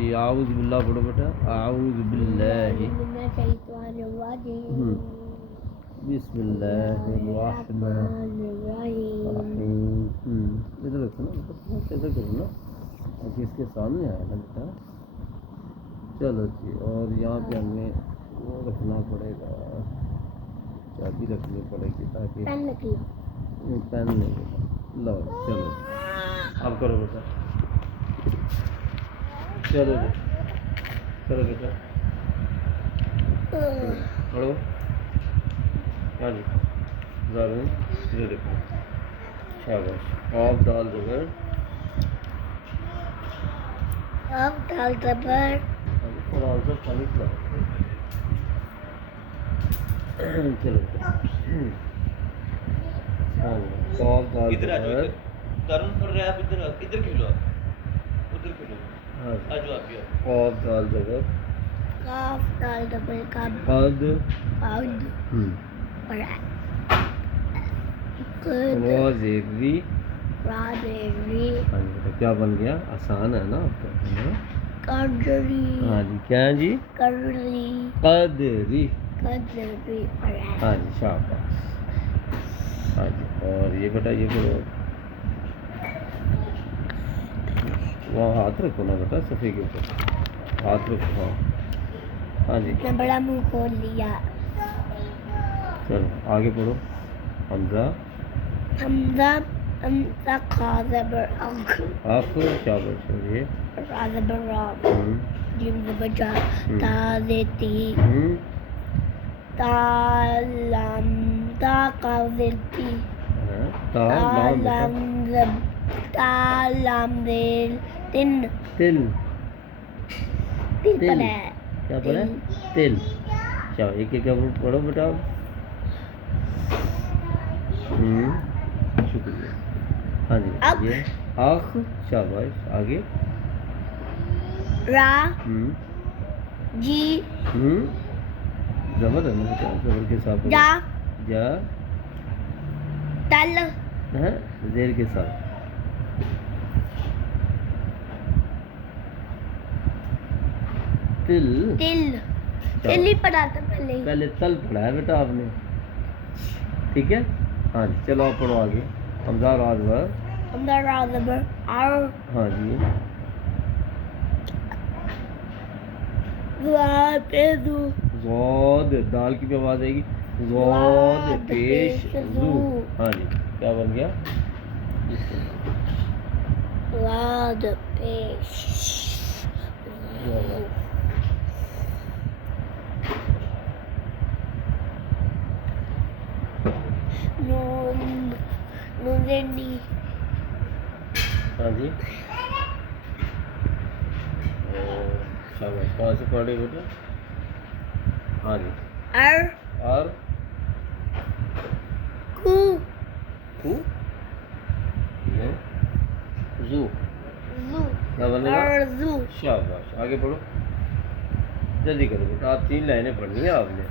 जी आऊज़ बिल्लाह पढ़ो बेटा, आऊज़ बिल्लाहि बिस्मिल्लाहिर्रहमानिर्रहीम। इधर रखो ना बेटा, इधर करो ना, ताकि इसके सामने आए ना बेटा। चलो जी, और यहाँ पे हमें वो रखना पड़ेगा, चाबी रखनी पड़ेगी ताकि पेन नहीं लो। चलो अब करो बेटा, चलो करो बेटा, पढ़ो। हाँ जी ज़रूर, ये देखो, शाबाश। आप दाल ज़बर, आप दाल ज़बर, कुरान से पानी पिलाओ। चलो हाँ जी, आप दाल इधर आ जाओ, ज़बर, तरुण पढ़ रहा है, आप इधर खेलो, आप उधर खेलो। हाँ जी, आ जाओ आप भी। आप दाल ज़बर, काफ दाल ज़बर का कद, वाज़ेरी। हाँ जी बेटा, क्या बन गया? आसान है ना आपका, है ना? कदरी। हाँ जी, क्या है जी? कदरी। कदरी। कदरी हाँ जी, शाबाश। हाँ जी, और ये बेटा ये करो, वहाँ हाथ रखो ना बेटा, सफ़े के ऊपर हाथ रखो। हाँ हाँ जी, मैं बड़ा मुंह खोल लिया। चलो आगे पढ़ो। हमजा, हमजा, हमजा खा ज़बर अख, शाबाश। ये रा ज़बर रा, जीम ज़बर जा, ता ज़ेती, ता लाम, ता का ज़ेती, ता लाम ज़ेल, तिन, तिल। तिल पड़ा है। क्या पढ़ा? तिल। चलो एक एक पढ़ो बेटा। शुक्रिया। हाँ जी, ये आख, शाबाश। आगे रा, जी, ज़बर है ना बेटा, ज़बर के साथ जा, जा, तल, है ज़ेर के साथ, तिल। तिल, तिल ही पढ़ा था पहले तल पढ़ा है बेटा आपने, ठीक है। हाँ जी, चलो आप पढ़ो आगे। हमजा रा ज़बर, हमजा रा ज़बर आर, हाँ जी, ज़ाद, दाल की भी आवाज़ आएगी, ज़ाद पेश ज़ू। हाँ जी, क्या बन गया? ज़ाद पेश नून, नूनी। हाँ जी, शाबाश। कहाँ से पढ़े बेटा? हाँ जी, अर, और कू, कू, ज़ू, ज़ू, क्या बनेगा? अर्ज़ू। शाबाश, आगे पढ़ो, जल्दी करो बेटा, आप 3 लाइनें पढ़नी है आपने।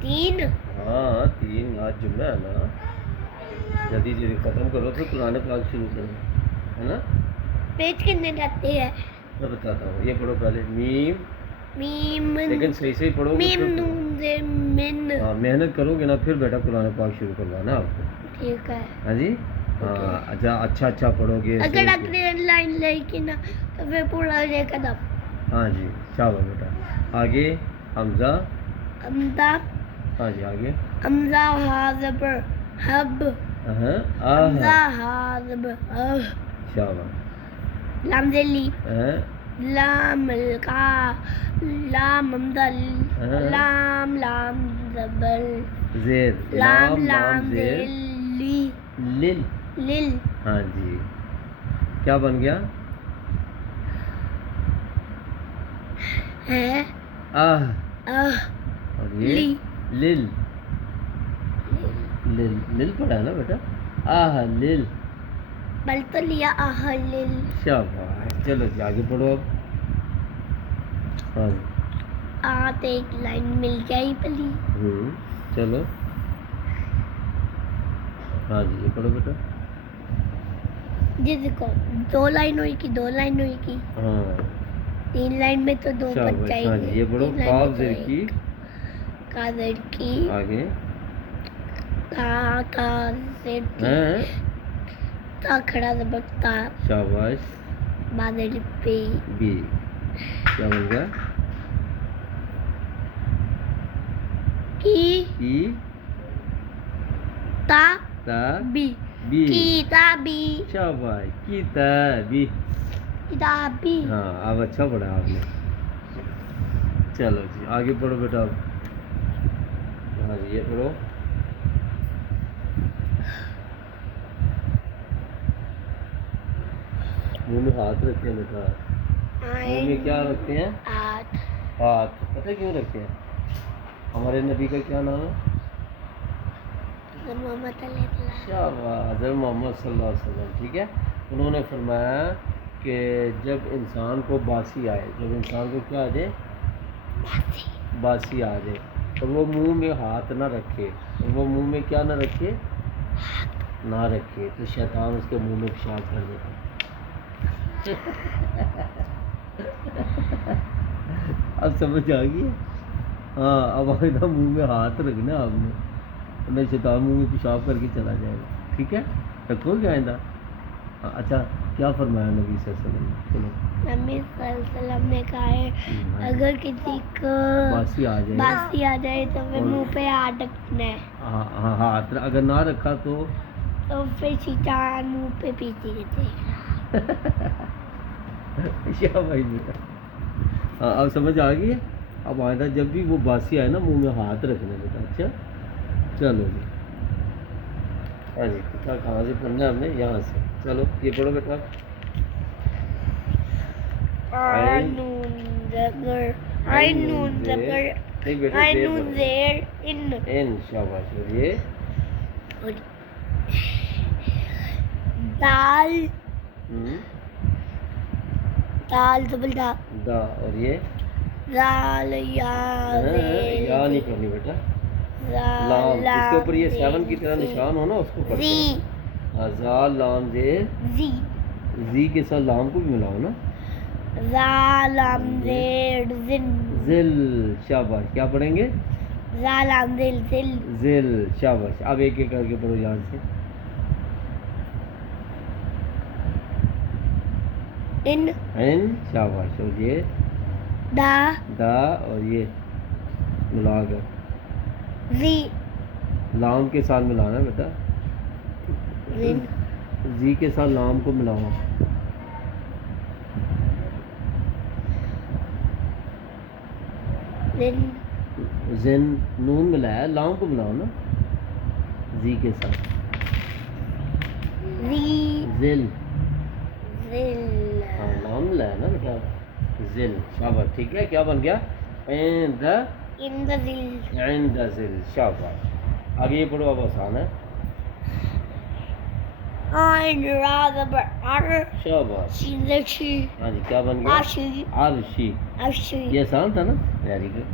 3। हाँ 3, आज जुम्मा है ना, जल्दी जल्दी ख़त्म करो, फिर कुरान पाक शुरू करो, है ना? पेज कितने जाते हैं? मैं बताता हूँ, ये पढ़ो पहले, मीम, लेकिन सही सही पढ़ोगे मीम फिर। नून जे मिन। हाँ मेहनत करोगे ना, फिर बेटा कुरान पाक शुरू करवाना आपको, ठीक है। हाँ जी। हाँ अच्छा पढ़ोगे। अगर आपने लाइन लेके ना तो फिर पूरा हो जाएगा ना। हाँ जी, शाबाश बेटा। आगे हमजा, हमजा, हाँ जी, आगे हमजा हा ज़बर हब, हमजा हा ज़बर अह, शाबाश। लाम ज़ेली, लाम का, लाम हमजा, लाम लाम ज़बर ज़ेर, लाम ज़ेल ली, लिल, लिल। हाँ जी, क्या बन गया? है आह, और ये ली, लिल, लिल, लिल पढ़ा है ना बेटा, आह लिल, बल तो लिया आह लिल। शाबाश, चलो जी आगे पढ़ो अब। हाँ जी, तो एक लाइन मिल गई पली। चलो, हाँ जी, ये पढ़ो बेटा। ये देखो 2 लाइन हुई की 2 लाइन हुई की हाँ 3 लाइन में तो 2 बच शाबाश। हाँ जाएंगे। जी, ये पढ़ो 3 लाइन काफ में तो ज़ेर एक। की, का ज़ेर की आगे ता ज़ेर की हैं, ता खड़ा ज़बर ता शाबाश। बा ज़ेर पे बी, क्या बन गया? की ता ता बी बी, किताबी शाबाश। किताबी। किताबी। हाँ अब अच्छा पढ़ा आपने। चलो जी आगे पढ़ो बेटा अब। हाँ जी ये पढ़ो। मुंह में हाथ रखते हैं बेटा। मुंह में क्या रखते हैं? हाथ। हाथ। पता है क्यों रखते हैं? हमारे नबी का क्या नाम है? मोहम्मद अलैहिस्सलाम। शाबाश, हज़रत मोहम्मद सल्लल्लाहु अलैहि वसल्लम। ठीक है, उन्होंने फरमाया कि जब इंसान को बासी आए, जब इंसान को क्या आ जाए? बासी आ जाए, तो वो मुंह में हाथ ना रखे, और वो मुंह में क्या ना रखे? ना रखे, तो शैतान उसके मुंह में पेशाब कर देता है। अब समझ आ गई? हाँ अब आइंदा मुंह में हाथ रखना आपने, नहीं शैतान मुंह में पेशाब करके चला जाएगा। ठीक है, रखोगे आइंदा? हाँ, अच्छा क्या फरमाया नबी सल्लल्लाहु अलैहि वसल्लम ने? चलो नबी सल्लल्लाहु अलैहि वसल्लम ने कहा है अगर किसी को बासी आ जाए, बासी आ जाए तो फिर और- मुंह पे हाथ रखना है, हाँ हाँ हाथ अगर ना रखा तो फिर शैतान मुंह पे पीछे रहते। क्या भाई बेटा? हाँ अब समझ आ गई है? अब आइंदा जब भी वो बासी आए ना मुंह में हाथ रखना बेटा। अच्छा चलो जी। हाँ जी कितना कहाँ से पढ़ना है हमने? यहाँ से। चलो ये पढ़ो बेटा। आनून ज़बर आनून ज़बर नहीं बेटा आनून ज़ेर इन इन, शाबाश। और ये और दाल दाल ज़बर दा दा, और ये दाल या या नहीं पढ़नी बेटा, लाम जिसके ऊपर ये 7 की तरह निशान हो ना उसको पढ़ते हैं। हाँ जाल लाम जेर जी जी के साथ लाम को भी मिलाओ ना। ज़ालम ज़ेर जिन जिल, शाबाश। क्या पढ़ेंगे? ज़ालम ज़िल ज़िल जिल, शाबाश। अब एक एक करके पढ़ो यहाँ से। इन इन, शाबाश। और ये दा और ये मिला कर जी लाम के साथ मिलाना बेटा, जिन जी के साथ लाम को मिलाओ। जिन जिन नून मिलाया, लाम को मिलाओ ना जी के साथ। जी जिल, जिल हाँ लाम मिलाया ना बेटा, जिल, शाबाश। ठीक है, क्या बन गया? इन द जिल शाबाश। आगे ये पढ़ो, अब आसान है। आइन रा ज़बर आर शाबाश। शीन ज़ेर शी हाँ जी क्या बन गया? आशी आरशी। आशी ये आसान था ना? Very good.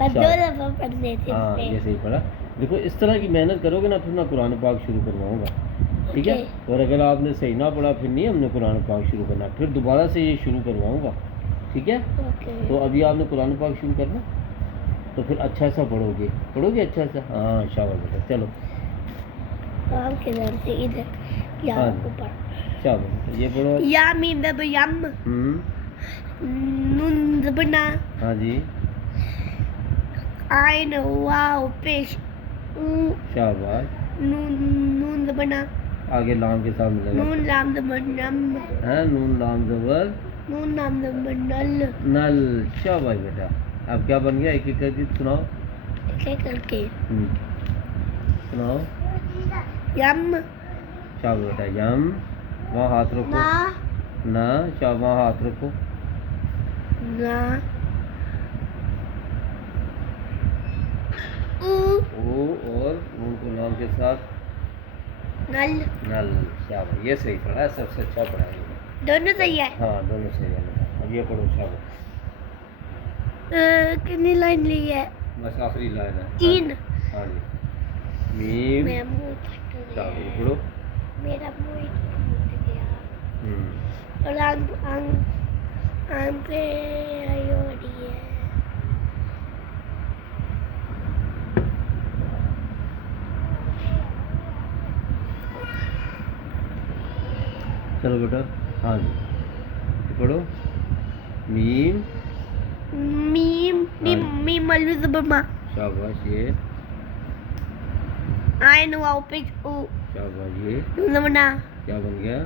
बस 2 दफ़ा पढ़ने थे हाँ इसमें। ये सही पढ़ा। देखो इस तरह की मेहनत करोगे ना, फिर मैं कुरान पाक शुरू करवाऊँगा। ठीक है, और अगर आपने सही ना पढ़ा फिर नहीं हमने कुरान पाक शुरू करना, फिर दोबारा से ये शुरू करवाऊँगा। ठीक है, तो अभी आपने कुरान पाक शुरू करना, तो फिर अच्छा सा पढ़ोगे अच्छा सा। हाँ शाबाश बेटा। चलो हम किधर से इधर या हाँ। ऊपर शाबाश, ये पढ़ो। या मीम ज़बर यम नून ज़बर ना हाँ जी आइन वाव पेश ऊ शाबाश। नून ज़बर ना आगे लाम के साथ मिलेगा। नून लाम ज़बर नम है नून लाम ज़बर नून लाम ज़बर नल नल, शाबाश बेटा। अब क्या बन गया? एक एक करके सुनाओ। ऐसे करके सुनाओ। यम शाबाश बेटा। यम, वहाँ हाथ रखो ना ना, शाबाश वहाँ हाथ रखो। ना ऊ ओ और नून को लाम के साथ नल नल, शाबाश। ये सही पढ़ा है, सबसे अच्छा पढ़ा है। दोनों सही है। हाँ दोनों सही है बेटा। अब ये पढ़ो, शाबाश। कितनी लाइन ली है? बस आखिरी लाइन है। 3 हाँ जी मीम, मैं मुंह फट शाबाश। गया पढ़ो। मेरा मुंह और आम पे आई हो रही है। चलो बेटा, हाँ जी पढ़ो। मीम मीम मीम हाँ। मीम मल्लू ज़बर मा। शाबाश, ये आयन वाओ पे ओ। शाबाश, ये नमना क्या बन गया?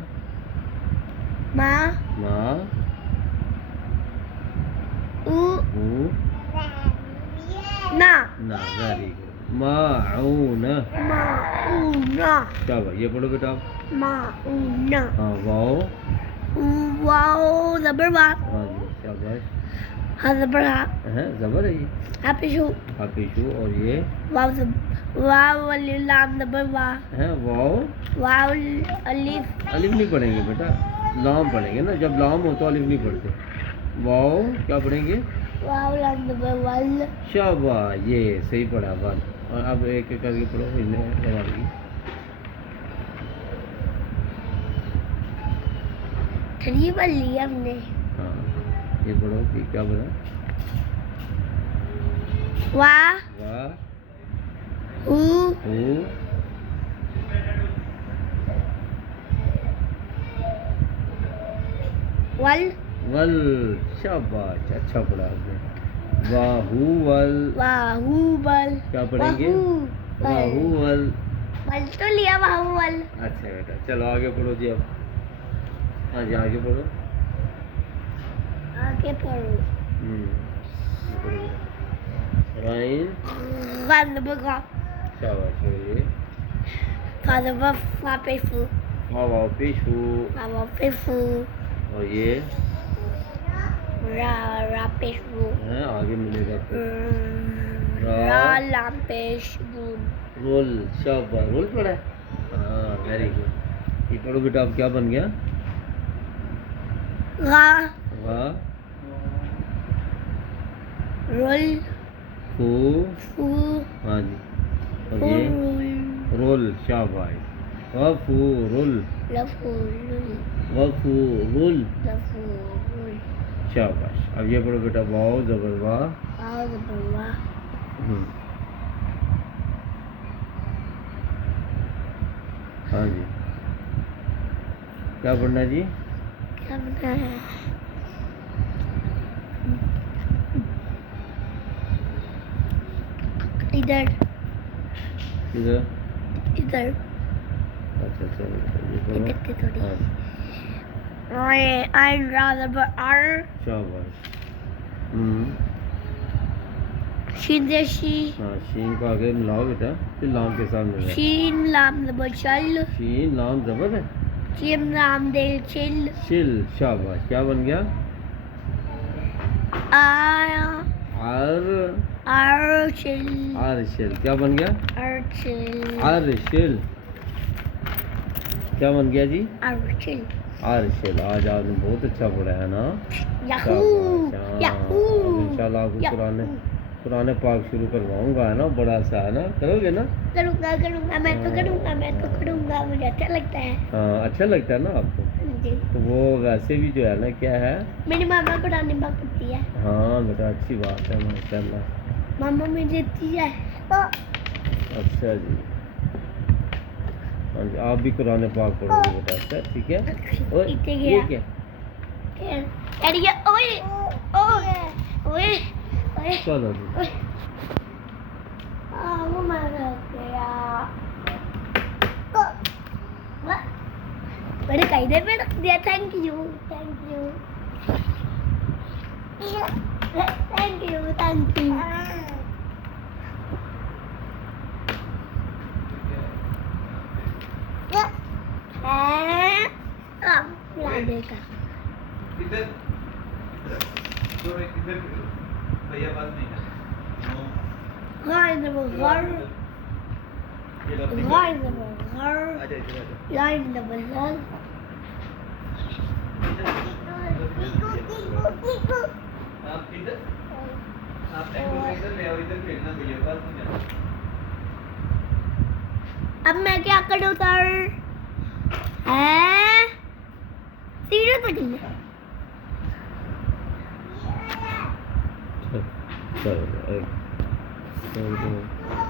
मा माँ उ ऊ ना ना, वेरी गुड। माऊन, माऊना शाबाश, ये पढ़ो बेटा आप। माऊना। हाँ वाओ, वाओ ज़बर वा। हाँ जी शाबाश। हा ज़बर हा। है ज़बर है ये। हाफिशु हाफिशु, और ये वाव अलिफ लाम ज़बर वा। है वाओ। वाव अलिफ अलिफ नहीं पढ़ेंगे बेटा, लाम पढ़ेंगे ना। जब लाम हो तो अलिफ नहीं पढ़ते। वाओ क्या पढ़ेंगे? वाव लाम ज़बर वल। शाबाश, ये सही पढ़ा वन। और अब एक एक करके पढ़ो इन्हें। थ्री बल लिया हमने। हाँ, ये पढ़ो कि क्या पढ़ा? वा वाह, उ हू, वल वल, शाबाश, अच्छा पढ़ा आपने। वाहू वल, वाहू बल। क्या पढ़ेंगे? वाहू वल। बल तो लिया वाहू बल। अच्छा बेटा, चलो आगे पढ़ो जी अब। हाँ जी आगे पढ़ो। आगे पढ़ो। ये पढ़ो बेटा। राइन, वन बगा शाबाश, ये फादर वा पे फू। वाह पेशू, वा पे फू। और ये रा पे फू। है आगे मिलेगा फिर। रा लाम पे शू। रोल, शाबाश, रोल पढ़ा है। हाँ वेरी गुड। ये पढ़ो बेटा, अब क्या बन गया? गा वाह, रोल फू, फू। हाँ जी, और ये रोल, शाबाश। वफूरुल, लफूरुल वफूरुल, लफूरुल। शाबाश। अब ये पढ़ो बेटा, वाओ ज़बर वाह। वाव ज़बर वा। हाँ जी, क्या पढ़ना जी? क्या बना है? इधर इधर, इधर अच्छा चलो ये पढ़ो। इधर से थोड़ी। हाँ आयन रा ज़बर आर। शाबाश। शीन से शी। हाँ, शीन को आगे मिलाओ बेटा, फिर लाम के साथ मिलाओ। शीन लाम ज़बर शल। शीन लाम ज़बर है। शीम लाम देल चिल। शिल, शाबाश, क्या बन गया? आया आर, आर्चिल। आरशिल, क्या बन गया? आर्चिल। आरशिल, क्या बन गया जी? आर्चिल। आरशिल। आज आपने बहुत अच्छा पढ़ा है ना। याहू शाबाश, हाँ। याहू अब इंशाल्लाह आपको कुरान पाक शुरू करवाऊंगा, है ना, बड़ा सा, है ना, करोगे ना? करूँगा करूँगा, मैं तो करूँगा, मैं तो करूँगा, मुझे अच्छा लगता है। हाँ, अच्छा लगता है ना आपको? जी। तो वो वैसे भी जो है ना, क्या है? मेरी मामा कुरान पाक पढ़ती है। हाँ बेटा, अच्छी बात है, माशाल्लाह। मामा मुझे देती है। अच्छा जी, हाँ जी, आप भी कुरान पाक पढ़ोगे बेटा, अच्छा ठीक है। ओए, पीछे ये गया। क्या? अरे ये ओए ओए ओए ओए चलो जी, ओए। वो मारा गया। मैंने कायदे पे रख दिया। Thank you thank you thank you thank you. ला देगा। इधर जो इधर भैया बात नहीं कर। गाइस वो घर ये लो गाइस वो घर आजा इधर आजा। Line double one. आप इधर आप इधर ले आओ, इधर खेलना भैया बात नहीं कर। अब मैं क्या करूँ सर? हैं पता किन्ने चलो चलो